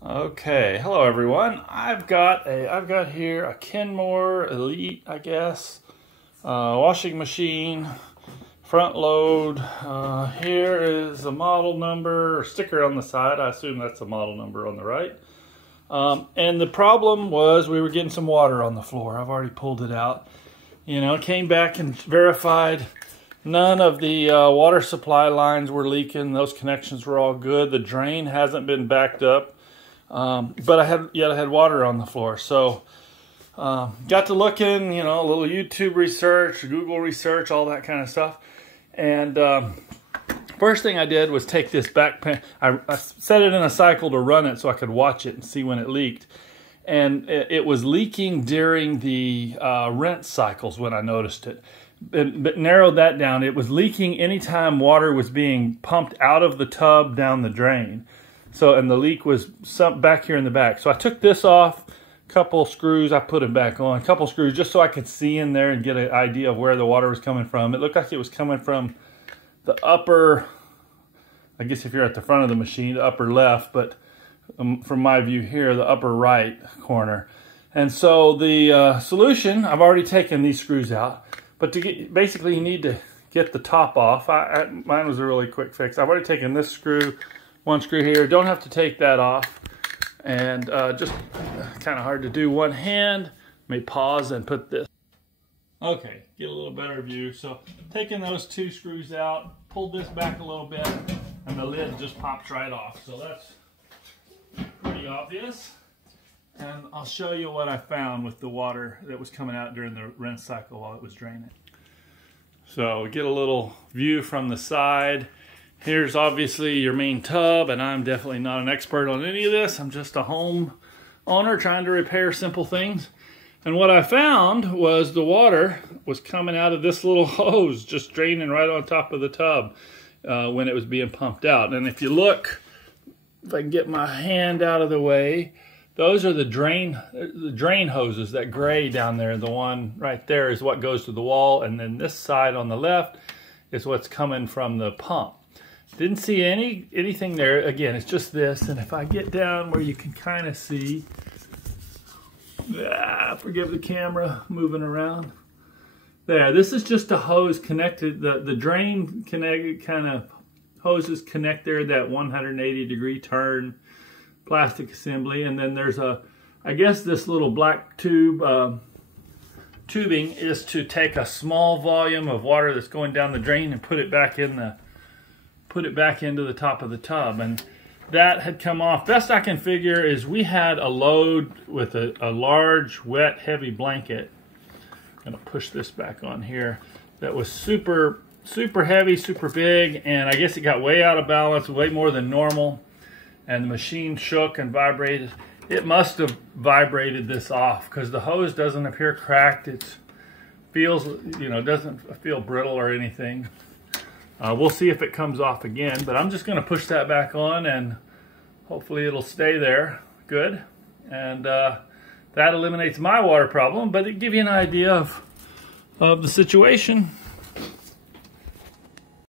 Okay, hello everyone. I've got here a Kenmore Elite, I guess, washing machine, front load. Here is the model number, or sticker on the side. I assume that's the model number on the right. And the problem was we were getting some water on the floor. I've already pulled it out. You know, came back and verified none of the water supply lines were leaking. Those connections were all good. The drain hasn't been backed up. But I had water on the floor. So got to looking, you know, a little YouTube research, Google research, all that kind of stuff. And first thing I did was take this back pan. I set it in a cycle to run it so I could watch it and see when it leaked. And it was leaking during the rinse cycles when I noticed it. But narrowed that down. It was leaking anytime water was being pumped out of the tub down the drain. So, and the leak was back here in the back. So I took this off, a couple screws, I put it back on, a couple screws just so I could see in there and get an idea of where the water was coming from. It looked like it was coming from the upper, I guess if you're at the front of the machine, the upper left, but from my view here, the upper right corner. And so the solution, I've already taken these screws out, but to get, basically you need to get the top off. Mine was a really quick fix. I've already taken this screw, one screw here, don't have to take that off, and just kind of hard to do one hand. Let me pause and put this. Okay, get a little better view. So taking those two screws out, pulled this back a little bit, and the lid just pops right off. So that's pretty obvious. And I'll show you what I found with the water that was coming out during the rinse cycle while it was draining. So we get a little view from the side. Here's obviously your main tub, and I'm definitely not an expert on any of this. I'm just a home owner trying to repair simple things. And what I found was the water was coming out of this little hose, just draining right on top of the tub when it was being pumped out. And if you look, if I can get my hand out of the way, those are the drain hoses, that gray down there. The one right there is what goes to the wall, and then this side on the left is what's coming from the pump. Didn't see anything there. Again, it's just this. And if I get down where you can kind of see, forgive the camera moving around. There, this is just a hose connected. The drain connected kind of hoses connect there, that 180-degree turn plastic assembly. And then there's I guess this little black tubing is to take a small volume of water that's going down the drain and put it back into the top of the tub. And that had come off. Best I can figure is we had a load with a large, wet, heavy blanket. I'm gonna push this back on here. That was super heavy, super big, and I guess it got way out of balance, way more than normal, and the machine shook and vibrated. It must have vibrated this off because the hose doesn't appear cracked. It feels, you know, doesn't feel brittle or anything. We'll see if it comes off again, but I'm just going to push that back on and hopefully it'll stay there good. And that eliminates my water problem, but it gives you an idea of the situation.